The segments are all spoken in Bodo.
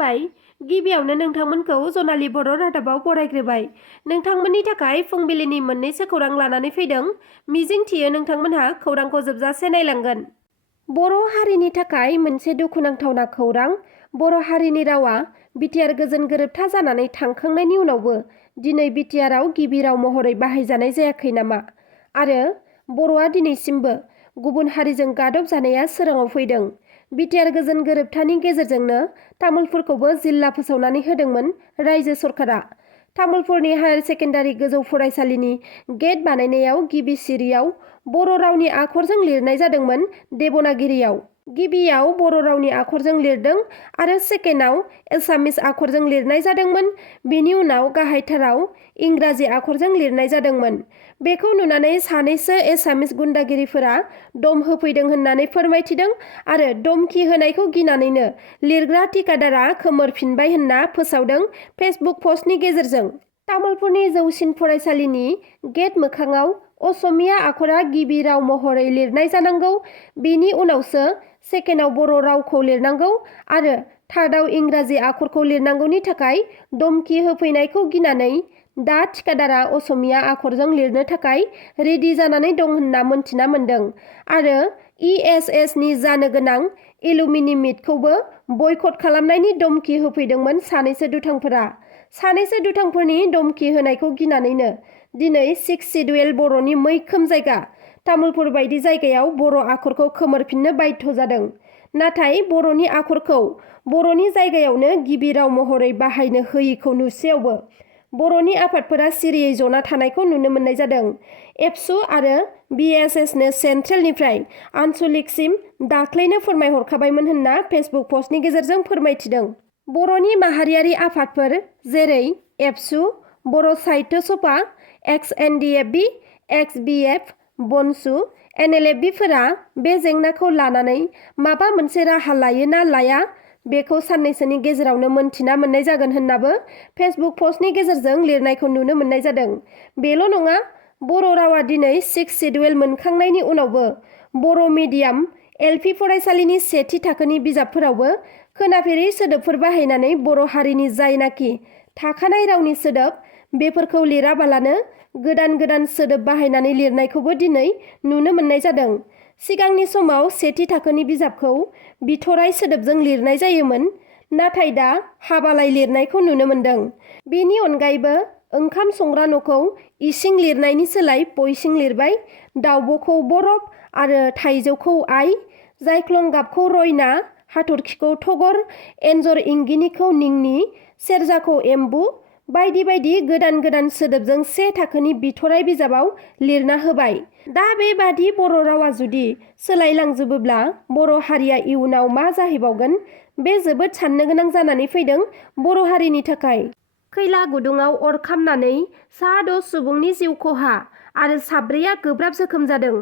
खुलुमबाय। गिबियावनो नोंथांमोनखौ जनालि बर' रादाबाव बरायग्रोबाय। नोंथांमोननि थाखाय फुंबिलिनि मोननैसो खौरां लानानै फैदों। मिजिंथियो नोंथांमोनहा खौरांखौ जोबजासे नायलांगोन। बर' हारिनि थाखाय मोनसे दुखुनांथावना खौरां। बर' हारिनि रावा बिटिआर गोजोन गोरोबथा जानानै थांखांनायनि उनावबो दिनै बिटिआरआव गिबि राव महरै बाहायजानाय जायाखै नामा? आरो बर'आ दिनैसिमबो गुबुन हारिजों गादब जानाया सोराङाव फैदों। बिटिआर गोजोन गोरोबथानि गेजेरजोंनो तामुलपुरखौबो जिल्ला फोसावनानै होदोंमोन रायजो सरकारा। तामुलपुरनि हायार सेकेन्डारि गोजौ फरायसालिनि गेट बानायनायाव गिबि सिरियाव बर' रावनि आखरजों लिरनाय जादोंमोन देबनागिरियाव। गिबियाव बर' रावनि आखरजों लिरदों आरो सेकेन्डआव एसामिस आखरजों लिरनाय जादोंमोन। बेनि उनाव गाहायथाराव इंराजि आखरजों लिरनाय जादोंमोन। बेखौ नुनानै सानैसो एसामिस गुन्दागिरिफोरा दम होफैदों होननानै फोरमायथिदों आरो धमकी होनायखौ गिनानैनो लिरग्रा थिकादारआ खोमोरफिनबाय होनना फोसावदों फेसबुक पस्टनि गेजेरजों। तामुलपुरनि जौसिन फरायसालिनि गेट मोखाङाव असमिया आखरा गिबि राव महरै लिरनाय जानांगौ। बेनि उनावसो सेकेन्डआव बर' रावखौ लिरनांगौ आरो थार्डआव इंराजि आखरखौ लिरनांगौनि थाखाय धमकी होफैनायखौ गिनानै दा थिकादारआ असमिया आखरजों लिरनो थाखाय रेडि जानानै दं होनना मोनथिना मोन्दों आरो ESSनि जानो गोनां एलुमिनि मिटखौबो बयकट खालामनायनि धमकी होफैदोंमोन सानैसो दुथांफोरा। सानैसो दुथांफोरनि धमकी होनायखौ गिनानैनो दिनै 6 सिडुएल बर'नि मैखोम जायगा तामुलपुर बायदि जायगायाव बर' आखरखौ खोमोरफिननो बाध्य जादों। नाथाय बर'नि आखरखौ बर'नि जायगायावनो गिबि राव महरै बाहायनो होयिखौ नुसेयावबो बर'नि आफादफोरा सिरियै जना थानायखौ नुनो मोननाय जादों। एबसु आरो BSSनो सेन्ट्रेलनिफ्राय आनसलिकसिम दाख्लैनो फोरमायहरखाबायमोन होनना फेसबुक पस्टनि गेजेरजों फोरमायथिदों। बर'नि माहारियारि आफादफोर जेरै एबसु, बर' साहित्य सभा, XNDFB, XBF, बनसु, NLFBफोरा बे जेंनाखौ लानानै माबा मोनसे राहा लायो ना लाया बेखौ साननैसोनि गेजेरावनो मोनथिना मोननाय जागोन होननाबो फेसबुक पस्टनि गेजेरजों लिरनायखौ नुनो मोननाय जादों। बेल' नङा, बर' रावा दिनै 6 सिडुएल मोनखांनायनि उनावबो बर' मिडियाम LP फरायसालिनि सेथि थाखोनि बिजाबफोरावबो खोनाफेरै सोदोबफोर बाहायनानै बर' हारिनि जायनाखि थाखानाय रावनि सोदोब बेफोरखौ लिराबालानो गोदान गोदान सोदोब बाहायनानै लिरनायखौबो दिनै नुनो मोननाय जादों। सिगांनि समाव सेथि थाखोनि बिजाबखौ बिथराइ सोदोबजों लिरनाय जायोमोन, नाथाय दा हाबालाय लिरनायखौ नुनो मोनदों। बेनि अनगायैबो ओंखाम संग्रा न'खौ इसिं लिरनायनि सोलाय पइसिं लिरबाय, दाउब'खौ बरफ आरो थाइजौखौ आइ, जायख्लं गाबखौ रयना, हाथरखिखौ थगर, एन्जर इंगिनिखौ निंनि, सेरजाखौ एम्बु बायदि बायदि गोदान गोदान सोदोबजों से थाखोनि बिथराइ बिजाबाव लिरना होबाय। दा बेबादि बर' रावा जुदि सोलायलांजोबोब्ला बर' हारिया इयुनाव मा जाहैबावगोन? बे जोबोद साननो गोनां जानानै फैदों बर' हारिनि थाखाय। खैला गुदुङाव अर खामनानै सा 6 सुबुंनि जिउ खहा आरो साब्रैया गोब्राब जोखोम जादों।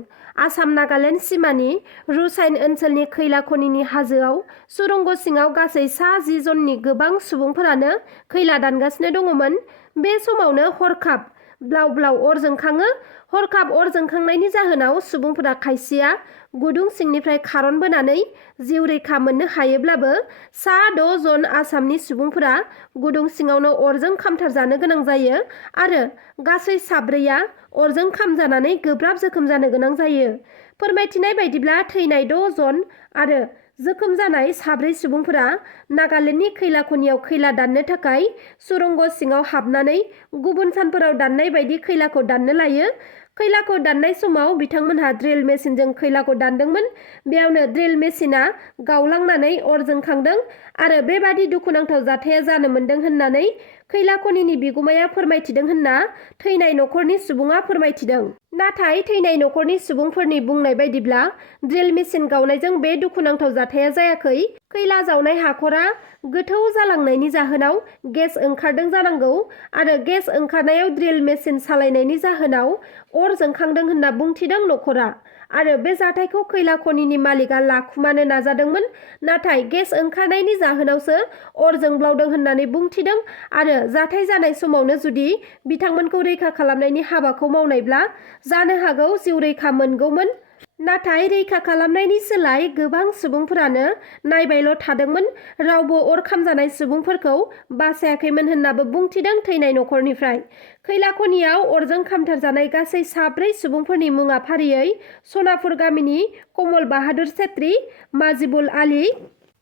आसाम नागालेण्ड सिमानि रुसाइन ओनसोलनि खैला खनिनि हाजोआव सुरंग सिङाव गासै सा 10 जननि गोबां सुबुंफोरानो खैला दानगासिनो दङमोन। बे समावनो हरखाब ब्लाव ब्लाव अर जोंखाङो। हरखाब अर जोंखांनायनि जाहोनाव सुबुंफोरा खायसेया गुदुं सिंनिफ्राय खारनबोनानै जिउ रैखा मोननो हायोब्लाबो सा 6 जन आसामनि सुबुंफोरा गुदुं सिङावनो अरजों खामथारजानो गोनां जायो आरो गासै साब्रैया अरजों खामजानानै गोब्राब जोखोम जानो गोनां जायो। फोरमायथिनाय बायदिब्ला थैनाय 6 जन आरो जोखोम जानाय साब्रै सुबुंफोरा नागालेण्डनि खैला खनियाव खैला दाननो थाखाय सुरंग सिङाव हाबनानै गुबुन सानफोराव दाननाय बायदि खैलाखौ दाननो लायो। खैलाखौ दाननाय समाव बिथांमोनहा ड्रिल मेसिनजों खैलाखौ दानदोंमोन। बेयावनो ड्रिल मेसिना गावलांनानै अर जोंखांदों आरो बेबादि दुखुनांथाव जाथाया जानो मोन्दों होननानै खैला खनिनि बिगुमाया फोरमायथिदों होनना थैनाय न'खरनि सुबुङा फोरमायथिदों। नाथाय थैनाय न'खरनि सुबुंफोरनि बुंनाय बायदिब्ला ड्रिल मेसिन गावनायजों बे दुखुनांथाव जाथाया जायाखै। खैला जावनाय हाखरा गोथौ जालांनायनि जाहोनाव गेस ओंखारदों जानांगौ आरो गेस ओंखारनायाव ड्रिल मेसिन सालायनायनि जाहोनाव अर जोंखांदों होनना बुंथिदों न'खरा। आरो बे जाथायखौ खैला खनिनि मालिकआ लाखुमानो नाजादोंमोन, नाथाय गेस ओंखारनायनि जाहोनावसो अर जोंब्लावदों होननानै बुंथिदों आरो जाथाय जानाय समावनो जुदि बिथांमोनखौ रैखा खालामनायनि हाबाखौ मावनायब्ला जानो हागौ जिउ रैखा मोनगौमोन। नाथाय रैखा खालामनायनि सोलाय गोबां सुबुंफोरानो नायबायल' थादोंमोन। रावबो अर खामजानाय सुबुंफोरखौ बासायाखैमोन होननाबो बुंथिदों थैनाय नखरनिफ्राय। खैला खनियाव अरजों खामथारजानाय गासै 4 सुबुंफोरनि मुङा फारियै सनापुर गामिनि कमल बाहादुर छेत्री, माजिबुल आली,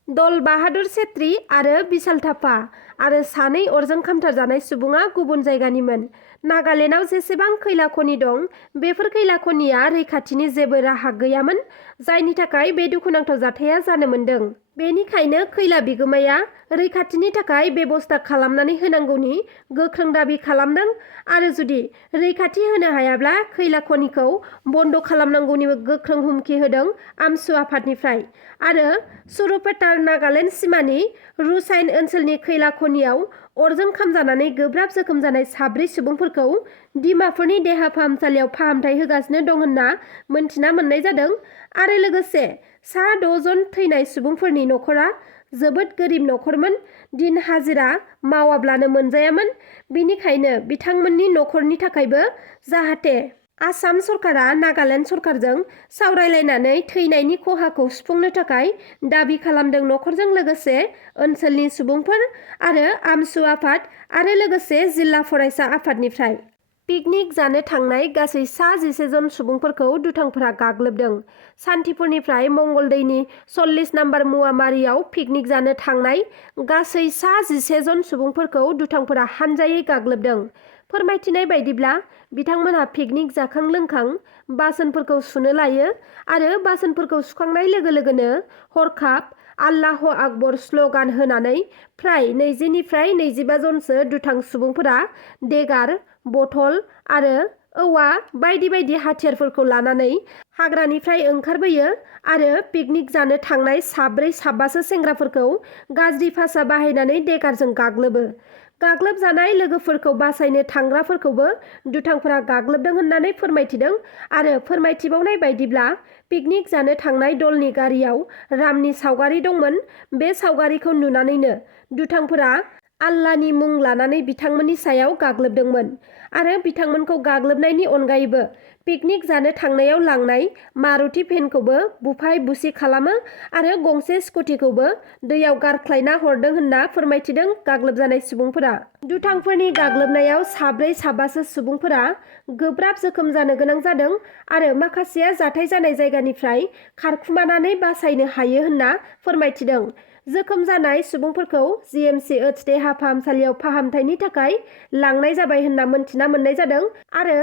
दल बाहादुर छेत्री आरो बिशाल थापा आरो 2 अरजों खामथारजानाय सुबुङा गुबुन जायगानिमोन। नागालेन्डआव जेसेबां खैला खनि दं, बेफोर खैला खनिया रैखाथिनि जेबो राहा गैयामोन, जायनि थाखाय बे दुखुनांथाव जाथाया जानो मोन्दों। बेनिखायनो खैला बिगोमाया रैखाथिनि थाखाय बेबस्था खालामनानै होनांगौनि गोख्रों दाबि खालामदों आरो जुदि रैखाथि होनो हायाब्ला खैला खनिखौ बन्द खालामनांगौनिबो गोख्रों हुमखि होदों आमसु आफादनिफ्राय। आरो सुरुपेटार नागालेन्ड सिमानि रुसाइन ओनसोलनि खैला खनियाव अरजों खामजानानै गोब्राब जोखोम जानाय 4 सुबुंफोरखौ डिमापुरनि देहा फाहामसालियाव फाहामथाय होगासिनो दं होनना मोनथिना मोननाय जादों। आरो लोगोसे 6 जन थैनाय सुबुंफोरनि नखरा जोबोद गोरिब नखरमोन, दिन हाजिरा मावाब्लानो मोनजायामोन। बिनिखायनो बिथांमोननि नखरनि थाखायबो जाहाथे आसाम सरकारा नागालेन्ड सरकारजों सावरायलायनानै थैनायनि खहाखौ सुफुंनो थाखाय दाबि खालामदों नखरजों लोगोसे ओनसोलनि सुबुंफोर आरो आमसु आफाद आरो लोगोसे जिल्ला फरायसा आफादनिफ्राय। पिकनिक जानो थांनाय गासै 11 जन सुबुंफोरखौ दुथांफोरा गाग्लोबदों। सान्थिपुरनिफ्राय मंगलदैनि 40 नम्बर मुवामारियाव पिकनिक जानो थांनाय गासै 11 जन सुबुंफोरखौ दुथांफोरा हानजायै गाग्लोबदों। फोरमायथिनाय बायदिब्ला बिथांमोनहा पिकनिक जाखां लोंखां बासोनफोरखौ सुनो लायो आरो बासोनफोरखौ सुखांनाय लोगो लोगोनो हरखाब आल्लाह आकबर स्लगान होनानै फ्राय 20 निफ्राय 25 जनसो दुथां सुबुंफोरा देगार, बथल आरो औवा बायदि बायदि हाथियारफोरखौ लानानै हाग्रानिफ्राय ओंखारबोयो आरो पिकनिक जानो थांनाय 4-5 सेंग्राफोरखौ गाज्रि भाषा बाहायनानै देगारजों गाग्लोबो। गाग्लोबजानाय लोगोफोरखौ बासायनो थांग्राफोरखौबो दुथांफोरा गाग्लोबदों होननानै फोरमायथिदों आरो फोरमायथिबावनाय बायदिब्ला पिकनिक जानो थांनाय दलनि गारियाव रामनि सावगारि दंमोन। बे सावगारिखौ नुनानैनो दुथांफोरा आल्लाहनि मुं लानानै बिथांमोननि सायाव गाग्लोबदोंमोन आरो बिथांमोनखौ गाग्लोबनायनि अनगायैबो पिकनिक जानो थांनायाव लांनाय मारुति भेनखौबो बुफाय बुसि खालामो आरो गंसे स्कुटिखौबो दैयाव गारख्लायना हरदों होनना फोरमायथिदों गाग्लोबजानाय सुबुंफोरा। दुथांफोरनि गाग्लोबनायाव 4-5 सुबुंफोरा गोब्राब जोखोम जानो गोनां जादों आरो माखासेया जाथाय जानाय जायगानिफ्राय खारखुमानानै बासायनो हायो होनना फोरमायथिदों। जोखोम जानाय सुबुंफोरखौ GMCH देहा फाहामसालियाव फाहामथायनि थाखाय लांनाय जाबाय होनना मोनथिना मोननाय जादों आरो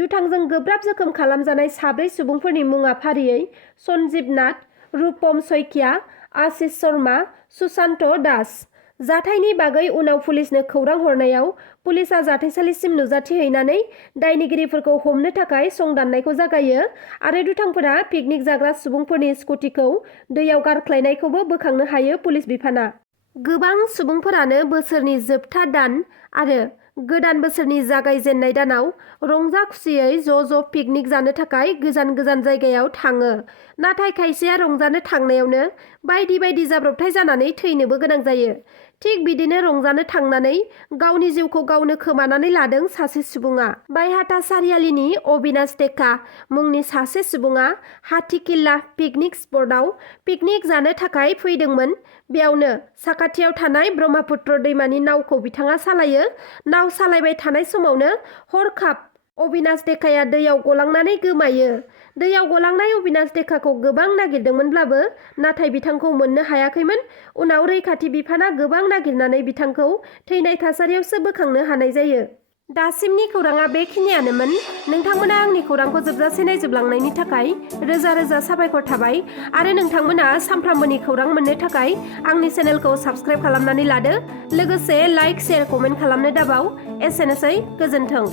दुथांजों गोब्राब जोखोम खालामजानाय 4 सुबुंफोरनि मुङा फारियै सन्जीब नाथ, रूपम सैकिया, आशीष शर्मा, सुशांत दास। जाथायनि बागै उनाव पुलिसनो खौरां हरनायाव पुलिसा जाथायसालिसिम नुजाथिहैनानै दायनिगिरिफोरखौ हमनो थाखाय संदाननायखौ जागायो आरो दुथांफोरा पिकनिक जाग्रा सुबुंफोरनि स्कुटिखौ दैयाव गारख्लायनायखौबो बोखांनो हायो पुलिस बिफाना। गोबां सुबुंफोरानो बोसोरनि जोबथा दान आरो गोदान बोसोरनि जागायजेननाय दानाव रंजा खुसियै ज' पिकनिक जानो थाखाय गोजान गोजान जायगायाव थाङो। नाथाय खायसेया रंजानो थांनायावनो बायदि बायदि जाब्रबथाय जानानै थैनोबो गोनां जायो। थिग बिदिनो रंजानो थांनानै गावनि जिउखौ गावनो खोमानानै लादों सासे सुबुङा। बायहाटा सारियालिनि अबिनाश टेका मुंनि सासे सुबुङा हाथिकिल्ला पिकनिक स्पटआव पिकनिक जानो थाखाय फैदोंमोन। बेयावनो साखाथियाव थानाय ब्रह्मपुत्र दैमानि नावखौ बिथाङा सालायो। नाव सालायबाय थानाय समावनो हरखाब अबिनाश टेकाया दैयाव गलांनानै गोमायो। दैयाव गलांनाय अबिनाश टेकाखौ गोबां नागिरदोंमोनब्लाबो नाथाय बिथांखौ मोननो हायाखैमोन। उनाव रैखाथि बिफाना गोबां नागिरनानै बिथांखौ थैनाय थासारियावसो बोखांनो हानाय जायो। दासिमनि खौराङा बेखिनियानोमोन। नोंथांमोना आंनि खौरांखौ जोबजासे नायजोबलांनायनि थाखाय रोजा रोजा साबायखर थाबाय आरो नोंथांमोना सानफ्रामबोनि खौरां मोननो थाखाय आंनि चेनेलखौ साबस्क्राइब खालामनानै लादो। लोगोसे लाइक, शेयार, कमेन्ट खालामनो दाबाव। एसेनोसै, गोजोन्थों।